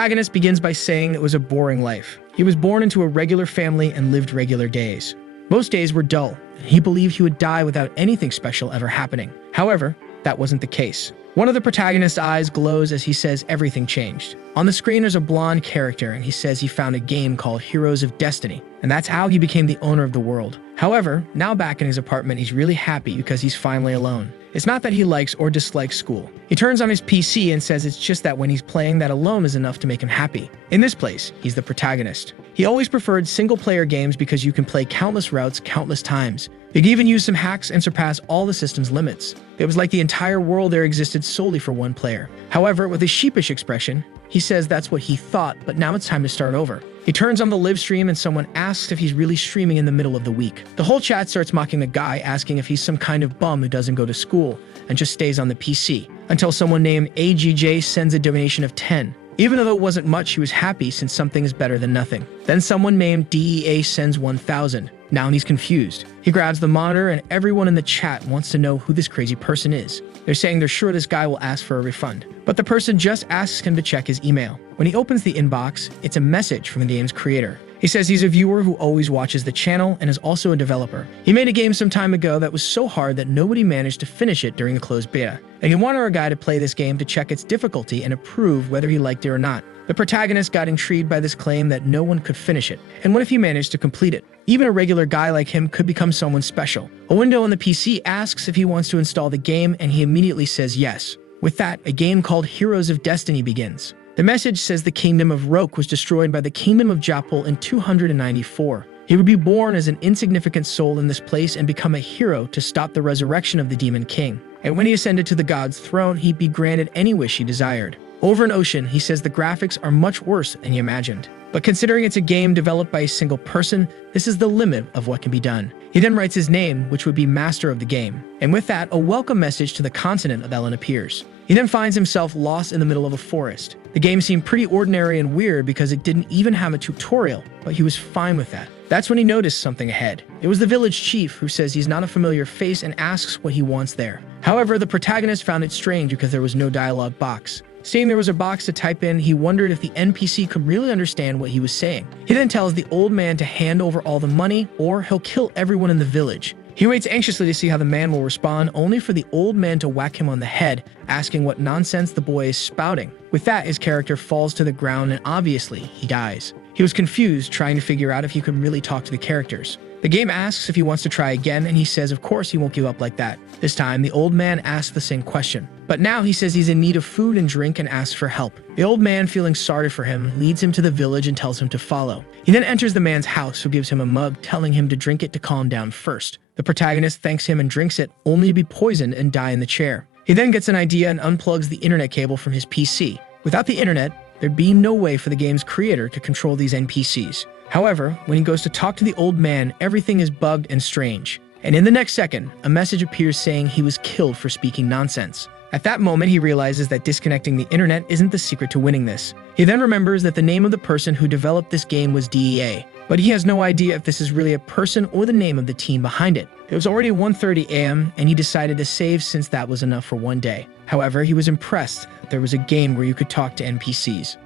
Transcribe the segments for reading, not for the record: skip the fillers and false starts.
Protagonist begins by saying it was a boring life. He was born into a regular family and lived regular days. Most days were dull, and he believed he would die without anything special ever happening. However, that wasn't the case. One of the protagonist's eyes glows as he says everything changed. On the screen is a blonde character, and he says he found a game called Heroes of Destiny, and that's how he became the owner of the world. However, now back in his apartment, he's really happy because he's finally alone. It's not that he likes or dislikes school. He turns on his PC and says it's just that when he's playing, that alone is enough to make him happy. In this place, he's the protagonist. He always preferred single-player games because you can play countless routes countless times. You can even use some hacks and surpass all the system's limits. It was like the entire world there existed solely for one player. However, with a sheepish expression, he says that's what he thought, but now it's time to start over. He turns on the live stream and someone asks if he's really streaming in the middle of the week. The whole chat starts mocking the guy, asking if he's some kind of bum who doesn't go to school and just stays on the PC, until someone named AGJ sends a donation of 10. Even though it wasn't much, he was happy since something is better than nothing. Then someone named DEA sends 1,000. Now he's confused. He grabs the monitor and everyone in the chat wants to know who this crazy person is. They're saying they're sure this guy will ask for a refund, but the person just asks him to check his email. When he opens the inbox, it's a message from the game's creator. He says he's a viewer who always watches the channel and is also a developer. He made a game some time ago that was so hard that nobody managed to finish it during the closed beta, and he wanted a guy to play this game to check its difficulty and approve whether he liked it or not. The protagonist got intrigued by this claim that no one could finish it, and what if he managed to complete it? Even a regular guy like him could become someone special. A window on the PC asks if he wants to install the game, and he immediately says yes. With that, a game called Heroes of Destiny begins. The message says the kingdom of Roke was destroyed by the kingdom of Japol in 294. He would be born as an insignificant soul in this place and become a hero to stop the resurrection of the demon king. And when he ascended to the god's throne, he'd be granted any wish he desired. Over an ocean, he says the graphics are much worse than he imagined. But considering it's a game developed by a single person, this is the limit of what can be done. He then writes his name, which would be master of the game. And with that, a welcome message to the continent of Ellen appears. He then finds himself lost in the middle of a forest. The game seemed pretty ordinary and weird because it didn't even have a tutorial, but he was fine with that. That's when he noticed something ahead. It was the village chief who says he's not a familiar face and asks what he wants there. However, the protagonist found it strange because there was no dialogue box. Seeing there was a box to type in, he wondered if the NPC could really understand what he was saying. He then tells the old man to hand over all the money or he'll kill everyone in the village. He waits anxiously to see how the man will respond, only for the old man to whack him on the head, asking what nonsense the boy is spouting. With that, his character falls to the ground and obviously, he dies. He was confused, trying to figure out if he could really talk to the characters. The game asks if he wants to try again, and he says of course he won't give up like that. This time, the old man asks the same question. But now he says he's in need of food and drink and asks for help. The old man, feeling sorry for him, leads him to the village and tells him to follow. He then enters the man's house, who gives him a mug, telling him to drink it to calm down first. The protagonist thanks him and drinks it, only to be poisoned and die in the chair. He then gets an idea and unplugs the internet cable from his PC. Without the internet, there'd be no way for the game's creator to control these NPCs. However, when he goes to talk to the old man, everything is bugged and strange. And in the next second, a message appears saying he was killed for speaking nonsense. At that moment, he realizes that disconnecting the internet isn't the secret to winning this. He then remembers that the name of the person who developed this game was DEA, but he has no idea if this is really a person or the name of the team behind it. It was already 1:30 a.m., and he decided to save since that was enough for one day. However, he was impressed that there was a game where you could talk to NPCs.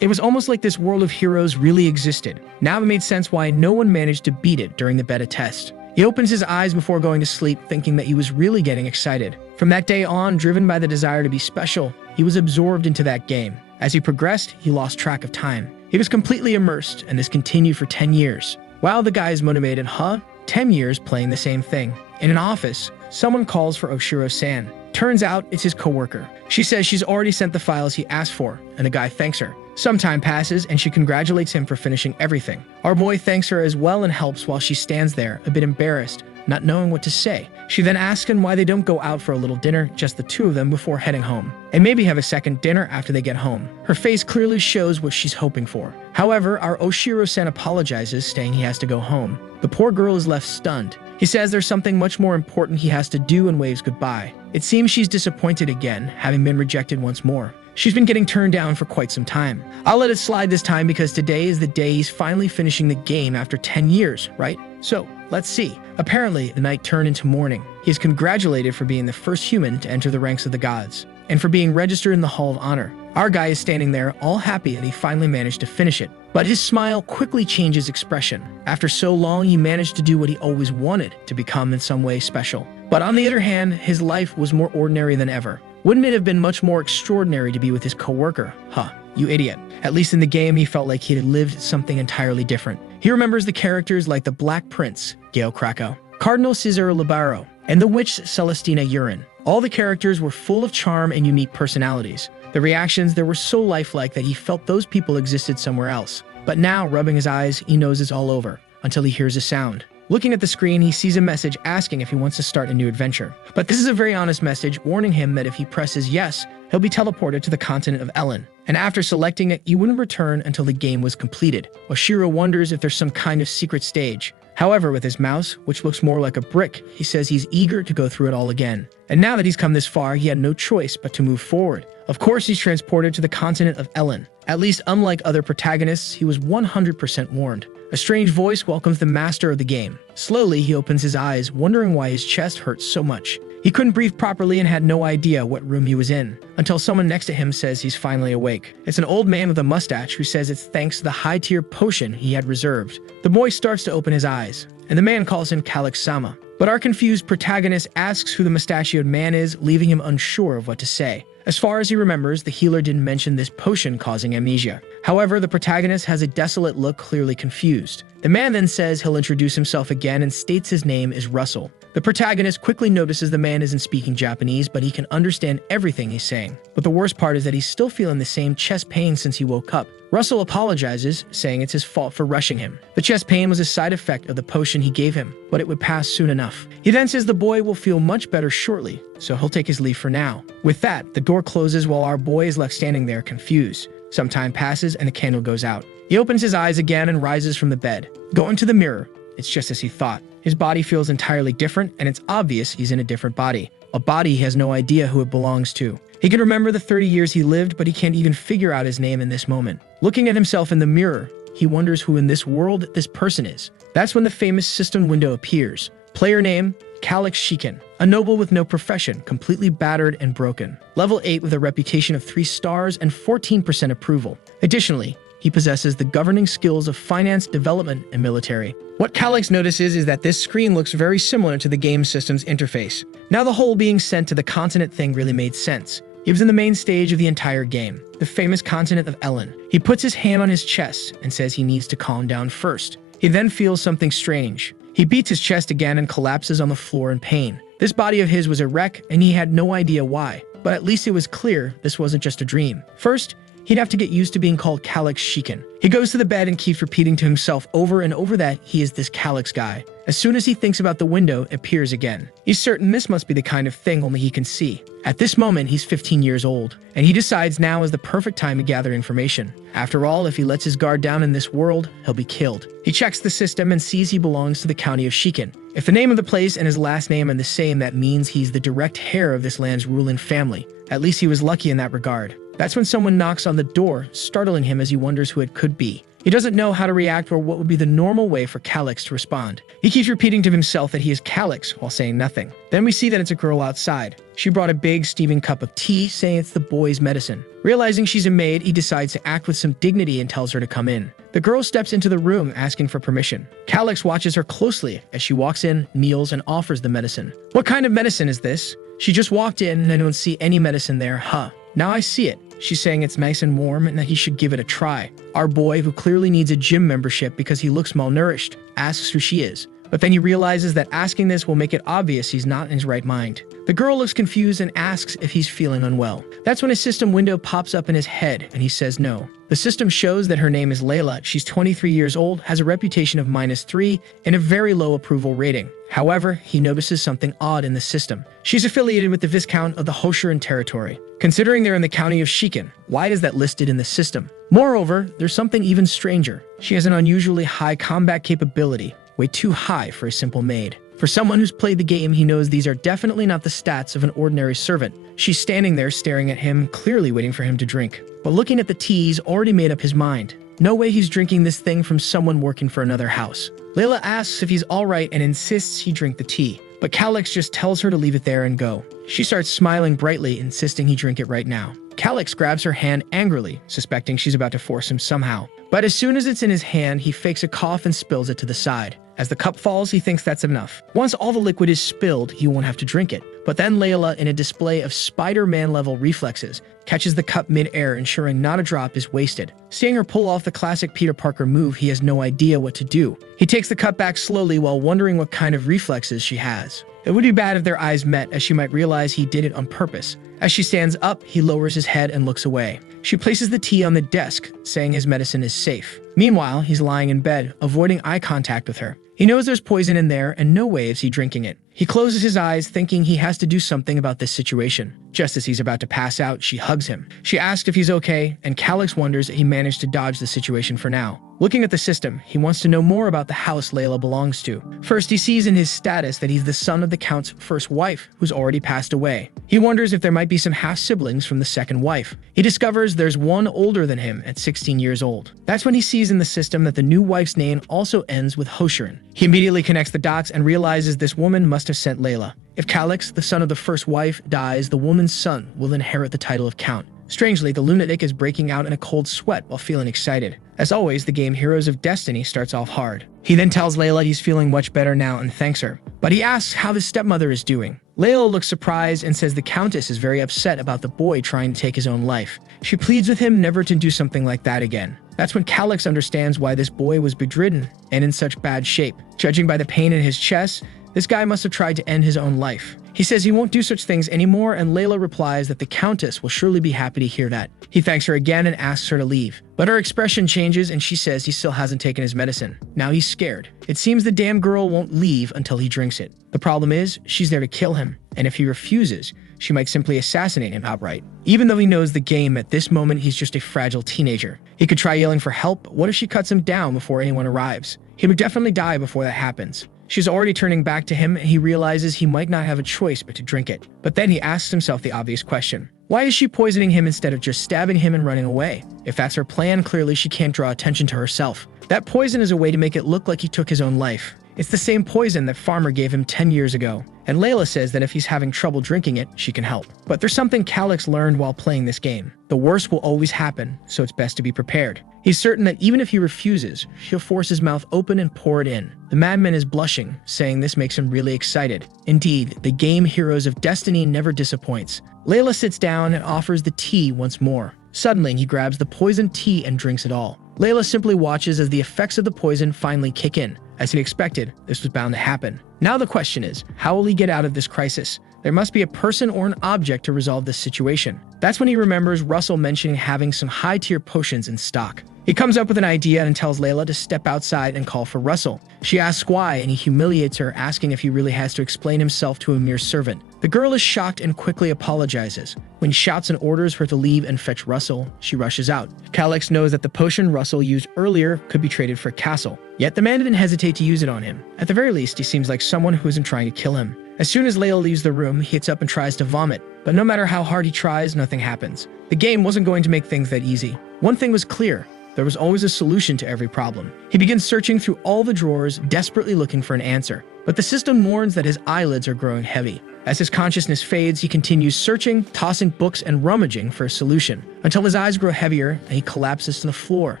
It was almost like this world of heroes really existed. Now it made sense why no one managed to beat it during the beta test. He opens his eyes before going to sleep, thinking that he was really getting excited. From that day on, driven by the desire to be special, he was absorbed into that game. As he progressed, he lost track of time. He was completely immersed, and this continued for 10 years. Wow, the guy is motivated, huh? 10 years playing the same thing. In an office, someone calls for Oshiro-san. Turns out it's his coworker. She says she's already sent the files he asked for, and the guy thanks her. Some time passes, and she congratulates him for finishing everything. Our boy thanks her as well and helps while she stands there, a bit embarrassed, not knowing what to say. She then asks him why they don't go out for a little dinner, just the two of them, before heading home, and maybe have a second dinner after they get home. Her face clearly shows what she's hoping for. However, our Oshiro-san apologizes, saying he has to go home. The poor girl is left stunned. He says there's something much more important he has to do and waves goodbye. It seems she's disappointed again, having been rejected once more. She's been getting turned down for quite some time. I'll let it slide this time because today is the day he's finally finishing the game after 10 years, right? So, let's see. Apparently, the night turned into morning. He is congratulated for being the first human to enter the ranks of the gods, and for being registered in the Hall of Honor. Our guy is standing there, all happy that he finally managed to finish it. But his smile quickly changes expression. After so long, he managed to do what he always wanted, to become in some way special. But on the other hand, his life was more ordinary than ever. Wouldn't it have been much more extraordinary to be with his coworker? Huh, you idiot. At least in the game, he felt like he had lived something entirely different. He remembers the characters like the Black Prince, Gale Krakow, Cardinal Cesar Libaro, and the Witch Celestina Urin. All the characters were full of charm and unique personalities. The reactions there were so lifelike that he felt those people existed somewhere else. But now, rubbing his eyes, he knows it's all over, until he hears a sound. Looking at the screen, he sees a message asking if he wants to start a new adventure. But this is a very honest message, warning him that if he presses yes, he'll be teleported to the continent of Ellen. And after selecting it, he wouldn't return until the game was completed. Oshiro wonders if there's some kind of secret stage. However, with his mouse, which looks more like a brick, he says he's eager to go through it all again. And now that he's come this far, he had no choice but to move forward. Of course, he's transported to the continent of Ellen. At least, unlike other protagonists, he was 100% warned. A strange voice welcomes the master of the game. Slowly, he opens his eyes, wondering why his chest hurts so much. He couldn't breathe properly and had no idea what room he was in, until someone next to him says he's finally awake. It's an old man with a mustache who says it's thanks to the high-tier potion he had reserved. The boy starts to open his eyes, and the man calls him Calyx-sama. But our confused protagonist asks who the mustachioed man is, leaving him unsure of what to say. As far as he remembers, the healer didn't mention this potion causing amnesia. However, the protagonist has a desolate look, clearly confused. The man then says he'll introduce himself again and states his name is Russell. The protagonist quickly notices the man isn't speaking Japanese, but he can understand everything he's saying. But the worst part is that he's still feeling the same chest pain since he woke up. Russell apologizes, saying it's his fault for rushing him. The chest pain was a side effect of the potion he gave him, but it would pass soon enough. He then says the boy will feel much better shortly, so he'll take his leave for now. With that, the door closes while our boy is left standing there confused. Some time passes and the candle goes out. He opens his eyes again and rises from the bed. Going to the mirror, it's just as he thought. His body feels entirely different, and it's obvious he's in a different body. A body he has no idea who it belongs to. He can remember the 30 years he lived, but he can't even figure out his name in this moment. Looking at himself in the mirror, he wonders who in this world this person is. That's when the famous system window appears. Player name, Calyx Shiken, a noble with no profession, completely battered and broken. Level 8 with a reputation of 3 stars and 14% approval. Additionally, he possesses the governing skills of finance, development, and military. What Calyx notices is that this screen looks very similar to the game system's interface. Now the whole being sent to the continent thing really made sense. He was in the main stage of the entire game, the famous continent of Ellen. He puts his hand on his chest and says he needs to calm down first. He then feels something strange. He beats his chest again and collapses on the floor in pain. This body of his was a wreck and he had no idea why, but at least it was clear this wasn't just a dream. First, he'd have to get used to being called Calyx Shiken. He goes to the bed and keeps repeating to himself over and over that he is this Calyx guy. As soon as he thinks about the window, it appears again. He's certain this must be the kind of thing only he can see. At this moment, he's 15 years old, and he decides now is the perfect time to gather information. After all, if he lets his guard down in this world, he'll be killed. He checks the system and sees he belongs to the county of Shiken. If the name of the place and his last name are the same, that means he's the direct heir of this land's ruling family. At least he was lucky in that regard. That's when someone knocks on the door, startling him as he wonders who it could be. He doesn't know how to react or what would be the normal way for Calyx to respond. He keeps repeating to himself that he is Calyx while saying nothing. Then we see that it's a girl outside. She brought a big steaming cup of tea, saying it's the boy's medicine. Realizing she's a maid, he decides to act with some dignity and tells her to come in. The girl steps into the room asking for permission. Calyx watches her closely as she walks in, kneels, and offers the medicine. What kind of medicine is this? She just walked in and I don't see any medicine there, huh? Now I see it. She's saying it's nice and warm and that he should give it a try. Our boy, who clearly needs a gym membership because he looks malnourished, asks who she is. But then he realizes that asking this will make it obvious he's not in his right mind. The girl looks confused and asks if he's feeling unwell. That's when a system window pops up in his head and he says no. The system shows that her name is Layla. She's 23 years old, has a reputation of -3, and a very low approval rating. However, he notices something odd in the system. She's affiliated with the Viscount of the Hoshiran territory. Considering they're in the county of Shiken, why is that listed in the system? Moreover, there's something even stranger. She has an unusually high combat capability, way too high for a simple maid. For someone who's played the game, he knows these are definitely not the stats of an ordinary servant. She's standing there staring at him, clearly waiting for him to drink. But looking at the tea, he's already made up his mind. No way he's drinking this thing from someone working for another house. Layla asks if he's alright and insists he drink the tea, but Calyx just tells her to leave it there and go. She starts smiling brightly, insisting he drink it right now. Calyx grabs her hand angrily, suspecting she's about to force him somehow. But as soon as it's in his hand, he fakes a cough and spills it to the side. As the cup falls, he thinks that's enough. Once all the liquid is spilled, he won't have to drink it. But then Layla, in a display of Spider-Man-level reflexes, catches the cup mid-air, ensuring not a drop is wasted. Seeing her pull off the classic Peter Parker move, he has no idea what to do. He takes the cup back slowly while wondering what kind of reflexes she has. It would be bad if their eyes met, as she might realize he did it on purpose. As she stands up, he lowers his head and looks away. She places the tea on the desk, saying his medicine is safe. Meanwhile, he's lying in bed, avoiding eye contact with her. He knows there's poison in there, and no way is he drinking it. He closes his eyes, thinking he has to do something about this situation. Just as he's about to pass out, she hugs him. She asks if he's okay, and Calyx wonders that he managed to dodge the situation for now. Looking at the system, he wants to know more about the house Layla belongs to. First, he sees in his status that he's the son of the Count's first wife, who's already passed away. He wonders if there might be some half-siblings from the second wife. He discovers there's one older than him at 16 years old. That's when he sees in the system that the new wife's name also ends with Hoshirin. He immediately connects the dots and realizes this woman must have sent Layla. If Calyx, the son of the first wife, dies, the woman's son will inherit the title of Count. Strangely, the lunatic is breaking out in a cold sweat while feeling excited. As always, the game Heroes of Destiny starts off hard. He then tells Layla he's feeling much better now and thanks her. But he asks how his stepmother is doing. Layla looks surprised and says the Countess is very upset about the boy trying to take his own life. She pleads with him never to do something like that again. That's when Calyx understands why this boy was bedridden and in such bad shape. Judging by the pain in his chest, this guy must have tried to end his own life. He says he won't do such things anymore, and Layla replies that the Countess will surely be happy to hear that. He thanks her again and asks her to leave. But her expression changes and she says he still hasn't taken his medicine. Now he's scared. It seems the damn girl won't leave until he drinks it. The problem is, she's there to kill him, and if he refuses, she might simply assassinate him outright. Even though he knows the game, at this moment he's just a fragile teenager. He could try yelling for help. What if she cuts him down before anyone arrives? He would definitely die before that happens. She's already turning back to him, and he realizes he might not have a choice but to drink it. But then he asks himself the obvious question. Why is she poisoning him instead of just stabbing him and running away? If that's her plan, clearly she can't draw attention to herself. That poison is a way to make it look like he took his own life. It's the same poison that Farmer gave him 10 years ago. And Layla says that if he's having trouble drinking it, she can help. But there's something Calyx learned while playing this game. The worst will always happen, so it's best to be prepared. He's certain that even if he refuses, she'll force his mouth open and pour it in. The madman is blushing, saying this makes him really excited. Indeed, the game Heroes of Destiny never disappoints. Layla sits down and offers the tea once more. Suddenly, he grabs the poisoned tea and drinks it all. Layla simply watches as the effects of the poison finally kick in. As he expected, this was bound to happen. Now the question is, how will he get out of this crisis? There must be a person or an object to resolve this situation. That's when he remembers Russell mentioning having some high-tier potions in stock. He comes up with an idea and tells Layla to step outside and call for Russell. She asks why, and he humiliates her, asking if he really has to explain himself to a mere servant. The girl is shocked and quickly apologizes. When he shouts and orders her to leave and fetch Russell, she rushes out. Calyx knows that the potion Russell used earlier could be traded for a castle. Yet the man didn't hesitate to use it on him. At the very least, he seems like someone who isn't trying to kill him. As soon as Layla leaves the room, he gets up and tries to vomit. But no matter how hard he tries, nothing happens. The game wasn't going to make things that easy. One thing was clear. There was always a solution to every problem. He begins searching through all the drawers, desperately looking for an answer. But the system warns that his eyelids are growing heavy. As his consciousness fades, he continues searching, tossing books and rummaging for a solution, until his eyes grow heavier and he collapses to the floor.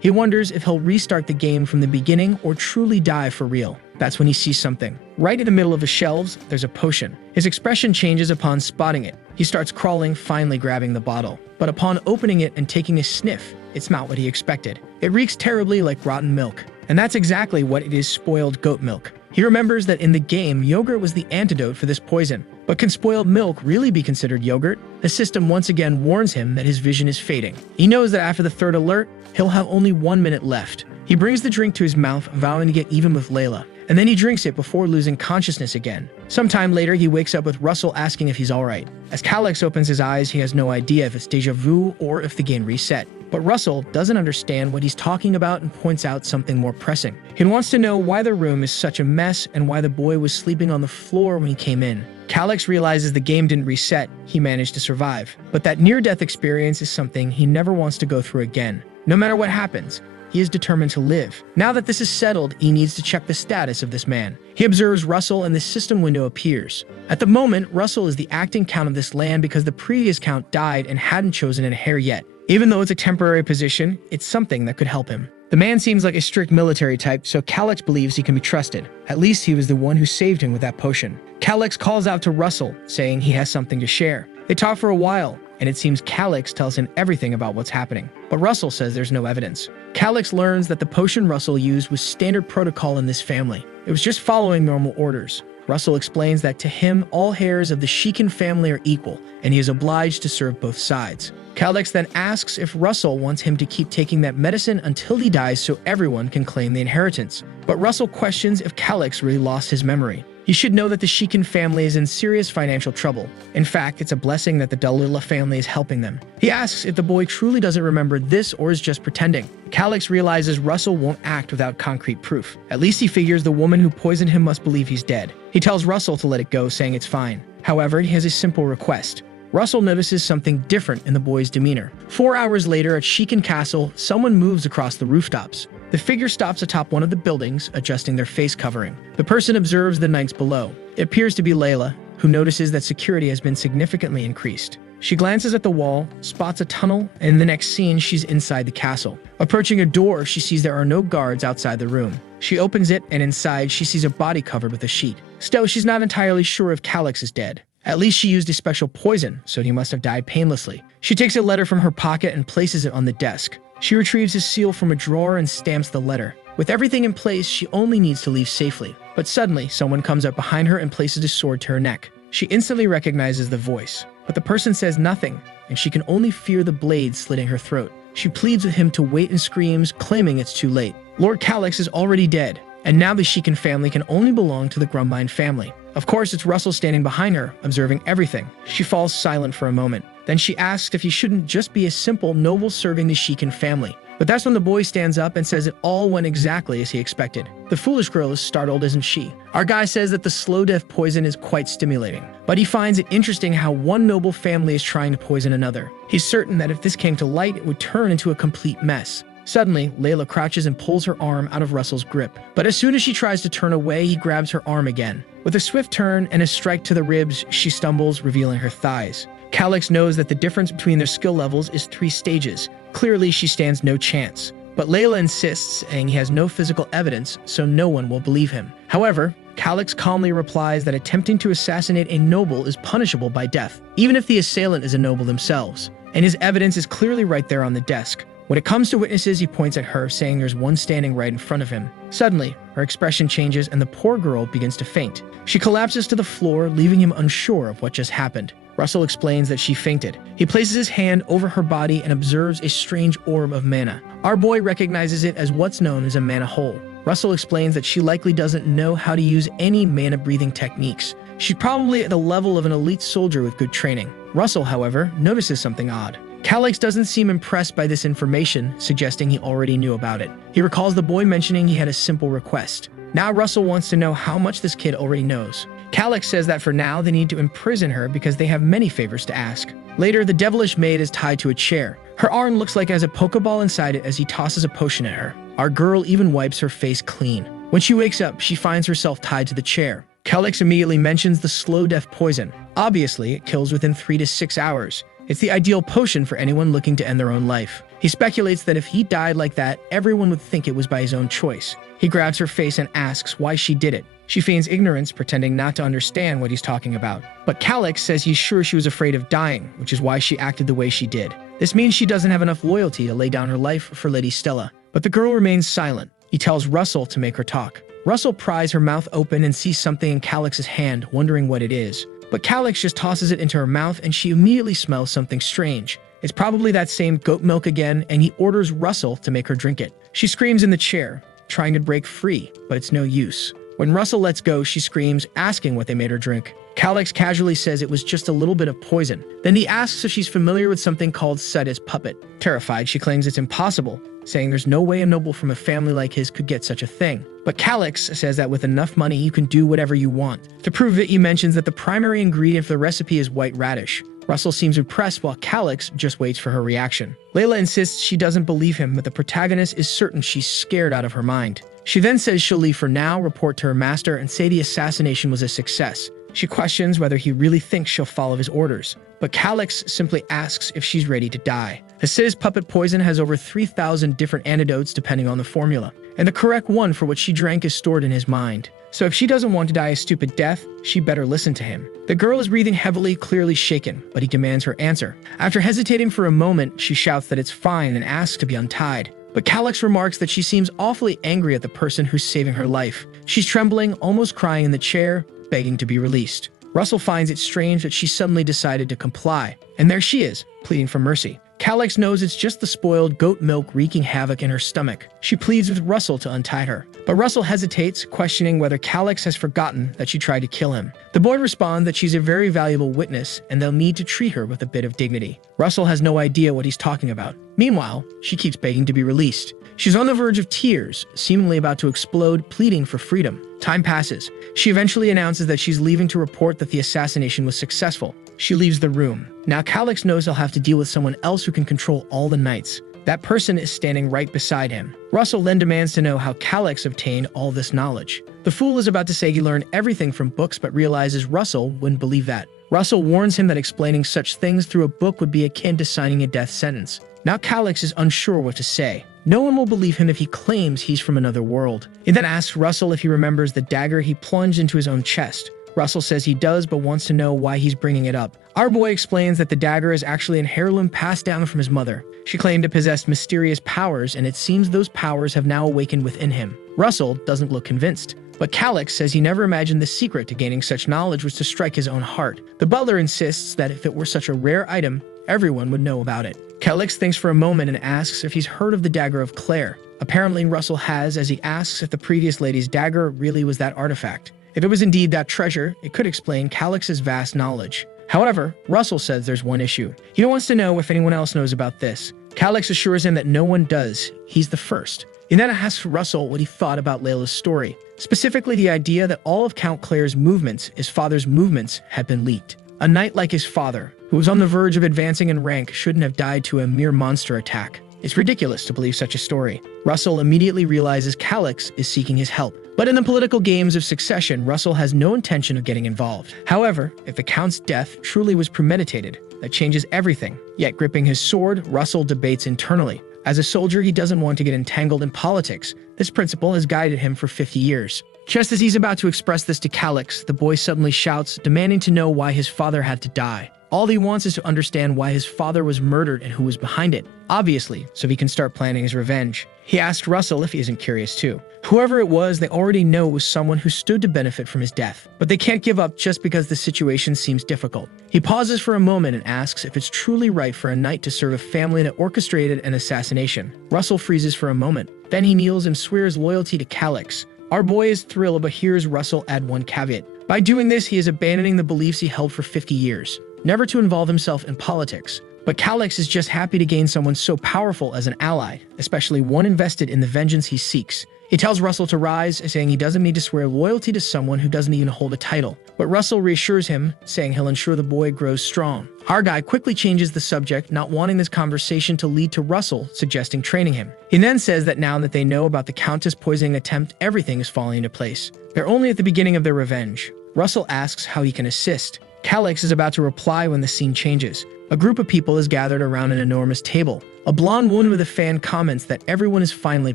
He wonders if he'll restart the game from the beginning or truly die for real. That's when he sees something. Right in the middle of the shelves, there's a potion. His expression changes upon spotting it. He starts crawling, finally grabbing the bottle. But upon opening it and taking a sniff, it's not what he expected. It reeks terribly like rotten milk. And that's exactly what it is: spoiled goat milk. He remembers that in the game, yogurt was the antidote for this poison. But can spoiled milk really be considered yogurt? The system once again warns him that his vision is fading. He knows that after the third alert, he'll have only 1 minute left. He brings the drink to his mouth, vowing to get even with Layla. And then he drinks it before losing consciousness again. Sometime later, he wakes up with Russell asking if he's alright. As Calyx opens his eyes, he has no idea if it's deja vu or if the game reset. But Russell doesn't understand what he's talking about and points out something more pressing. He wants to know why the room is such a mess and why the boy was sleeping on the floor when he came in. Calyx realizes the game didn't reset, he managed to survive. But that near-death experience is something he never wants to go through again. No matter what happens, he is determined to live. Now that this is settled, he needs to check the status of this man. He observes Russell and the system window appears. At the moment, Russell is the acting count of this land because the previous count died and hadn't chosen an heir yet. Even though it's a temporary position, it's something that could help him. The man seems like a strict military type, so Calyx believes he can be trusted. At least he was the one who saved him with that potion. Calyx calls out to Russell, saying he has something to share. They talk for a while, and it seems Calyx tells him everything about what's happening. But Russell says there's no evidence. Calyx learns that the potion Russell used was standard protocol in this family. It was just following normal orders. Russell explains that to him, all heirs of the Shikin family are equal, and he is obliged to serve both sides. Calyx then asks if Russell wants him to keep taking that medicine until he dies so everyone can claim the inheritance. But Russell questions if Calyx really lost his memory. You should know that the Shikin family is in serious financial trouble. In fact, it's a blessing that the Dalila family is helping them. He asks if the boy truly doesn't remember this or is just pretending. Calyx realizes Russell won't act without concrete proof. At least he figures the woman who poisoned him must believe he's dead. He tells Russell to let it go, saying it's fine. However, he has a simple request. Russell notices something different in the boy's demeanor. 4 hours later at Shikin Castle, someone moves across the rooftops. The figure stops atop one of the buildings, adjusting their face covering. The person observes the knights below. It appears to be Layla, who notices that security has been significantly increased. She glances at the wall, spots a tunnel, and in the next scene, she's inside the castle. Approaching a door, she sees there are no guards outside the room. She opens it, and inside, she sees a body covered with a sheet. Still, she's not entirely sure if Calyx is dead. At least she used a special poison, so he must have died painlessly. She takes a letter from her pocket and places it on the desk. She retrieves his seal from a drawer and stamps the letter. With everything in place, she only needs to leave safely. But suddenly, someone comes up behind her and places a sword to her neck. She instantly recognizes the voice, but the person says nothing, and she can only fear the blade slitting her throat. She pleads with him to wait and screams, claiming it's too late. Lord Calyx is already dead, and now the Shikin family can only belong to the Grumbine family. Of course, it's Russell standing behind her, observing everything. She falls silent for a moment. Then she asks if he shouldn't just be a simple noble serving the Shikin family. But that's when the boy stands up and says it all went exactly as he expected. The foolish girl is startled, isn't she? Our guy says that the slow death poison is quite stimulating, but he finds it interesting how one noble family is trying to poison another. He's certain that if this came to light, it would turn into a complete mess. Suddenly, Layla crouches and pulls her arm out of Russell's grip. But as soon as she tries to turn away, he grabs her arm again. With a swift turn and a strike to the ribs, she stumbles, revealing her thighs. Calyx knows that the difference between their skill levels is 3 stages. Clearly, she stands no chance. But Layla insists, saying he has no physical evidence, so no one will believe him. However, Calyx calmly replies that attempting to assassinate a noble is punishable by death, even if the assailant is a noble themselves. And his evidence is clearly right there on the desk. When it comes to witnesses, he points at her, saying there's one standing right in front of him. Suddenly, her expression changes and the poor girl begins to faint. She collapses to the floor, leaving him unsure of what just happened. Russell explains that she fainted. He places his hand over her body and observes a strange orb of mana. Our boy recognizes it as what's known as a mana hole. Russell explains that she likely doesn't know how to use any mana-breathing techniques. She's probably at the level of an elite soldier with good training. Russell, however, notices something odd. Calyx doesn't seem impressed by this information, suggesting he already knew about it. He recalls the boy mentioning he had a simple request. Now Russell wants to know how much this kid already knows. Calyx says that for now they need to imprison her because they have many favors to ask. Later, the devilish maid is tied to a chair. Her arm looks like it has a Pokeball inside it as he tosses a potion at her. Our girl even wipes her face clean. When she wakes up, she finds herself tied to the chair. Calyx immediately mentions the slow death poison. Obviously, it kills within 3 to 6 hours. It's the ideal potion for anyone looking to end their own life. He speculates that if he died like that, everyone would think it was by his own choice. He grabs her face and asks why she did it. She feigns ignorance, pretending not to understand what he's talking about. But Calyx says he's sure she was afraid of dying, which is why she acted the way she did. This means she doesn't have enough loyalty to lay down her life for Lady Stella. But the girl remains silent. He tells Russell to make her talk. Russell pries her mouth open and sees something in Calyx's hand, wondering what it is. But Calyx just tosses it into her mouth and she immediately smells something strange. It's probably that same goat milk again, and he orders Russell to make her drink it. She screams in the chair, trying to break free, but it's no use. When Russell lets go, she screams, asking what they made her drink. Calyx casually says it was just a little bit of poison. Then he asks if she's familiar with something called Seta's puppet. Terrified, she claims it's impossible, saying there's no way a noble from a family like his could get such a thing. But Calyx says that with enough money, you can do whatever you want. To prove it, he mentions that the primary ingredient for the recipe is white radish. Russell seems impressed while Calix just waits for her reaction. Layla insists she doesn't believe him, but the protagonist is certain she's scared out of her mind. She then says she'll leave for now, report to her master, and say the assassination was a success. She questions whether he really thinks she'll follow his orders, but Calix simply asks if she's ready to die. Acid's puppet poison has over 3,000 different antidotes depending on the formula, and the correct one for what she drank is stored in his mind. So if she doesn't want to die a stupid death, she better listen to him. The girl is breathing heavily, clearly shaken, but he demands her answer. After hesitating for a moment, she shouts that it's fine and asks to be untied. But Calix remarks that she seems awfully angry at the person who's saving her life. She's trembling, almost crying in the chair, begging to be released. Russell finds it strange that she suddenly decided to comply. And there she is, pleading for mercy. Calix knows it's just the spoiled goat milk wreaking havoc in her stomach. She pleads with Russell to untie her, but Russell hesitates, questioning whether Calix has forgotten that she tried to kill him. The boy responds that she's a very valuable witness and they'll need to treat her with a bit of dignity. Russell has no idea what he's talking about. Meanwhile, she keeps begging to be released. She's on the verge of tears, seemingly about to explode, pleading for freedom. Time passes. She eventually announces that she's leaving to report that the assassination was successful. She leaves the room. Now Calix knows he'll have to deal with someone else who can control all the knights. That person is standing right beside him. Russell then demands to know how Calix obtained all this knowledge. The fool is about to say he learned everything from books, but realizes Russell wouldn't believe that. Russell warns him that explaining such things through a book would be akin to signing a death sentence. Now Calix is unsure what to say. No one will believe him if he claims he's from another world. He then asks Russell if he remembers the dagger he plunged into his own chest. Russell says he does, but wants to know why he's bringing it up. Our boy explains that the dagger is actually an heirloom passed down from his mother. She claimed it possessed mysterious powers, and it seems those powers have now awakened within him. Russell doesn't look convinced, but Calix says he never imagined the secret to gaining such knowledge was to strike his own heart. The butler insists that if it were such a rare item, everyone would know about it. Calix thinks for a moment and asks if he's heard of the dagger of Claire. Apparently Russell has, as he asks if the previous lady's dagger really was that artifact. If it was indeed that treasure, it could explain Calix's vast knowledge. However, Russell says there's one issue. He wants to know if anyone else knows about this. Calix assures him that no one does. He's the first. He then asks Russell what he thought about Layla's story, specifically the idea that all of Count Claire's movements, his father's movements, had been leaked. A knight like his father, who was on the verge of advancing in rank, shouldn't have died to a mere monster attack. It's ridiculous to believe such a story. Russell immediately realizes Calix is seeking his help. But in the political games of succession, Russell has no intention of getting involved. However, if the Count's death truly was premeditated, that changes everything. Yet gripping his sword, Russell debates internally. As a soldier, he doesn't want to get entangled in politics. This principle has guided him for 50 years. Just as he's about to express this to Calix, the boy suddenly shouts, demanding to know why his father had to die. All he wants is to understand why his father was murdered and who was behind it, obviously, so he can start planning his revenge. He asked Russell if he isn't curious too. Whoever it was, they already know it was someone who stood to benefit from his death, but they can't give up just because the situation seems difficult. He pauses for a moment and asks if it's truly right for a knight to serve a family that orchestrated an assassination. Russell freezes for a moment. Then he kneels and swears loyalty to Calix. Our boy is thrilled, but hears Russell add one caveat. By doing this, he is abandoning the beliefs he held for 50 years. Never to involve himself in politics. But Calix is just happy to gain someone so powerful as an ally, especially one invested in the vengeance he seeks. He tells Russell to rise, saying he doesn't need to swear loyalty to someone who doesn't even hold a title. But Russell reassures him, saying he'll ensure the boy grows strong. Our guy quickly changes the subject, not wanting this conversation to lead to Russell suggesting training him. He then says that now that they know about the Countess poisoning attempt, everything is falling into place. They're only at the beginning of their revenge. Russell asks how he can assist. Calix is about to reply when the scene changes. A group of people is gathered around an enormous table. A blonde woman with a fan comments that everyone is finally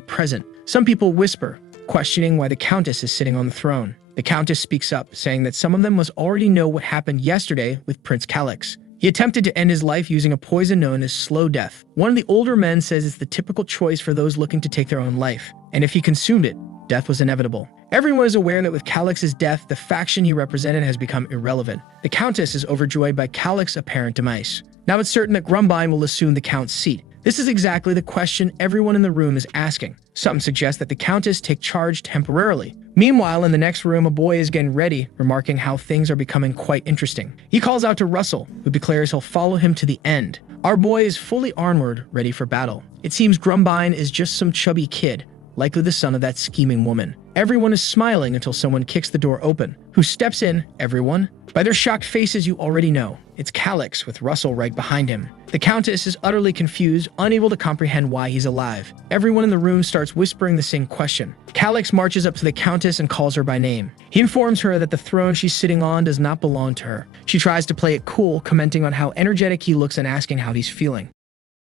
present. Some people whisper, questioning why the Countess is sitting on the throne. The Countess speaks up, saying that some of them must already know what happened yesterday with Prince Calix. He attempted to end his life using a poison known as slow death. One of the older men says it's the typical choice for those looking to take their own life, and if he consumed it, death was inevitable. Everyone is aware that with Calix's death, the faction he represented has become irrelevant. The Countess is overjoyed by Calix's apparent demise. Now it's certain that Grumbine will assume the Count's seat. This is exactly the question everyone in the room is asking. Some suggest that the Countess take charge temporarily. Meanwhile, in the next room, a boy is getting ready, remarking how things are becoming quite interesting. He calls out to Russell, who declares he'll follow him to the end. Our boy is fully armored, ready for battle. It seems Grumbine is just some chubby kid, likely the son of that scheming woman. Everyone is smiling until someone kicks the door open. Who steps in? Everyone. By their shocked faces, you already know. it's Calix with Russell right behind him. The Countess is utterly confused, unable to comprehend why he's alive. Everyone in the room starts whispering the same question. Calix marches up to the Countess and calls her by name. He informs her that the throne she's sitting on does not belong to her. She tries to play it cool, commenting on how energetic he looks and asking how he's feeling,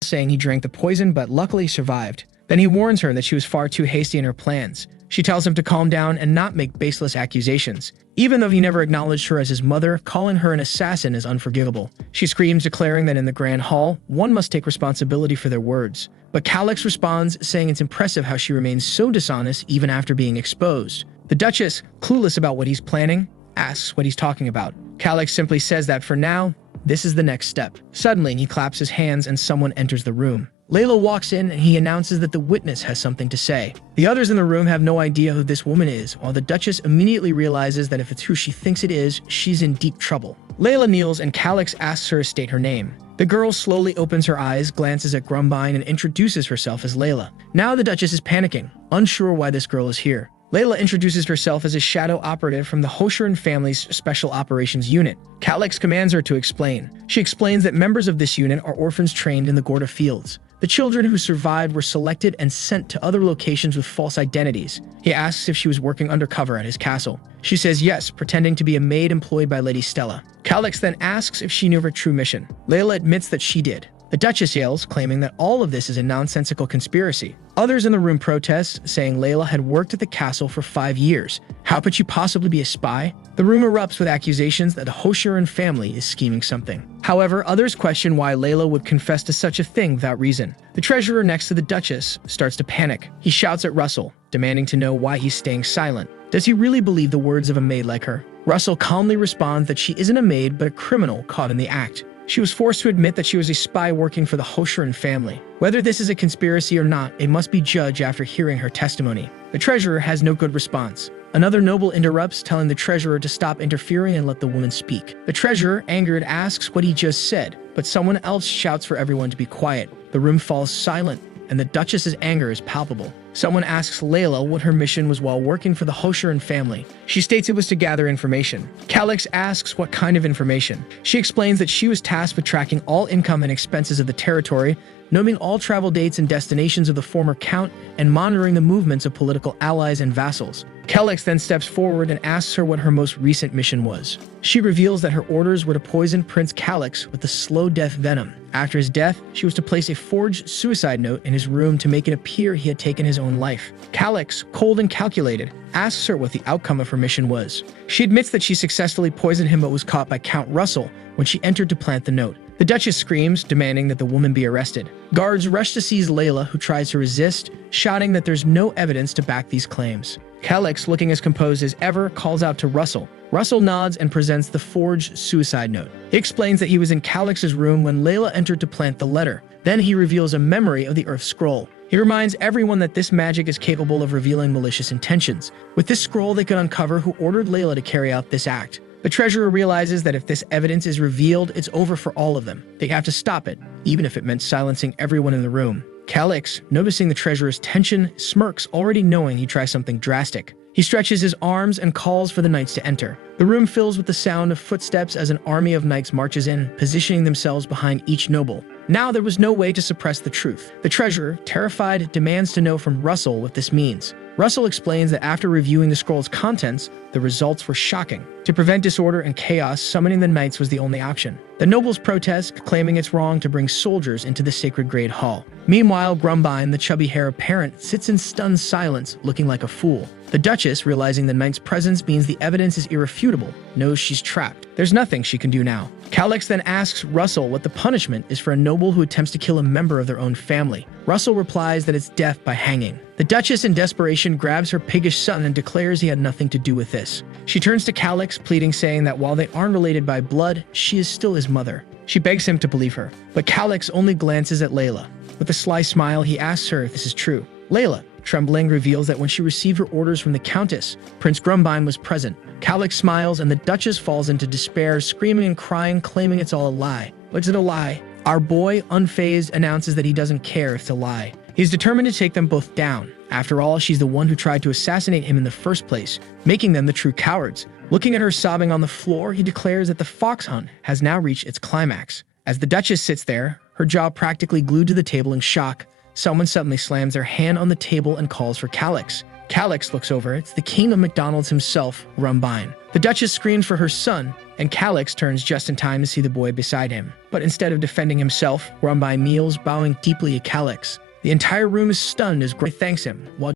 saying he drank the poison but luckily survived. Then he warns her that she was far too hasty in her plans. She tells him to calm down and not make baseless accusations. Even though he never acknowledged her as his mother, calling her an assassin is unforgivable. She screams, declaring that in the Grand Hall, one must take responsibility for their words. But Calix responds, saying it's impressive how she remains so dishonest even after being exposed. The Duchess, clueless about what he's planning, asks what he's talking about. Calix simply says that for now, this is the next step. Suddenly, he claps his hands and someone enters the room. Layla walks in and he announces that the witness has something to say. The others in the room have no idea who this woman is, while the Duchess immediately realizes that if it's who she thinks it is, she's in deep trouble. Layla kneels and Calix asks her to state her name. The girl slowly opens her eyes, glances at Grumbine, and introduces herself as Layla. Now the Duchess is panicking, unsure why this girl is here. Layla introduces herself as a shadow operative from the Hoshiran family's Special Operations Unit. Calix commands her to explain. She explains that members of this unit are orphans trained in the Gorda fields. The children who survived were selected and sent to other locations with false identities. He asks if she was working undercover at his castle. She says yes, pretending to be a maid employed by Lady Stella. Calix then asks if she knew her true mission. Layla admits that she did. The Duchess yells, claiming that all of this is a nonsensical conspiracy. Others in the room protest, saying Layla had worked at the castle for 5 years. How could she possibly be a spy? The room erupts with accusations that the Hoshiran family is scheming something. However, others question why Layla would confess to such a thing without reason. The treasurer next to the Duchess starts to panic. He shouts at Russell, demanding to know why he's staying silent. Does he really believe the words of a maid like her? Russell calmly responds that she isn't a maid but a criminal caught in the act. She was forced to admit that she was a spy working for the Hoshiran family. Whether this is a conspiracy or not, it must be judged after hearing her testimony. The treasurer has no good response. Another noble interrupts, telling the treasurer to stop interfering and let the woman speak. The treasurer, angered, asks what he just said, but someone else shouts for everyone to be quiet. The room falls silent, and the Duchess's anger is palpable. Someone asks Layla what her mission was while working for the Hoshiran family. She states it was to gather information. Calix asks what kind of information. She explains that she was tasked with tracking all income and expenses of the territory, noting all travel dates and destinations of the former count, and monitoring the movements of political allies and vassals. Calix then steps forward and asks her what her most recent mission was. She reveals that her orders were to poison Prince Calix with the slow death venom. After his death, she was to place a forged suicide note in his room to make it appear he had taken his own life. Calix, cold and calculated, asks her what the outcome of her mission was. She admits that she successfully poisoned him but was caught by Count Russell when she entered to plant the note. The Duchess screams, demanding that the woman be arrested. Guards rush to seize Layla, who tries to resist, shouting that there's no evidence to back these claims. Calix, looking as composed as ever, calls out to Russell. Russell nods and presents the forged suicide note. He explains that he was in Calix's room when Layla entered to plant the letter. Then he reveals a memory of the Earth Scroll. He reminds everyone that this magic is capable of revealing malicious intentions. With this scroll, they could uncover who ordered Layla to carry out this act. The treasurer realizes that if this evidence is revealed, it's over for all of them. They have to stop it, even if it meant silencing everyone in the room. Calix, noticing the treasurer's tension, smirks, already knowing he tries something drastic. He stretches his arms and calls for the knights to enter. The room fills with the sound of footsteps as an army of knights marches in, positioning themselves behind each noble. Now there was no way to suppress the truth. The treasurer, terrified, demands to know from Russell what this means. Russell explains that after reviewing the scroll's contents, the results were shocking. To prevent disorder and chaos, summoning the knights was the only option. The nobles protest, claiming it's wrong to bring soldiers into the sacred Great Hall. Meanwhile, Grumbine, the chubby-haired parent, sits in stunned silence, looking like a fool. The Duchess, realizing the knight's presence means the evidence is irrefutable, knows she's trapped. There's nothing she can do now. Calix then asks Russell what the punishment is for a noble who attempts to kill a member of their own family. Russell replies that it's death by hanging. The Duchess, in desperation, grabs her piggish son and declares he had nothing to do with this. She turns to Calix, pleading, saying that while they aren't related by blood, she is still his mother. She begs him to believe her, but Calix only glances at Layla. With a sly smile, he asks her if this is true. Layla, trembling, reveals that when she received her orders from the Countess, Prince Grumbine was present. Calix smiles and the Duchess falls into despair, screaming and crying, claiming it's all a lie. But is it a lie? Our boy, unfazed, announces that he doesn't care if it's a lie. He's determined to take them both down. After all, she's the one who tried to assassinate him in the first place, making them the true cowards. Looking at her sobbing on the floor, he declares that the fox hunt has now reached its climax. As the Duchess sits there, her jaw practically glued to the table in shock, someone suddenly slams their hand on the table and calls for Calix. Calix looks over. It's the king of McDonald's himself, Rumbine. The Duchess screams for her son, and Calix turns just in time to see the boy beside him. But instead of defending himself, Rumbine kneels, bowing deeply at Calix. The entire room is stunned as Gray thanks him, while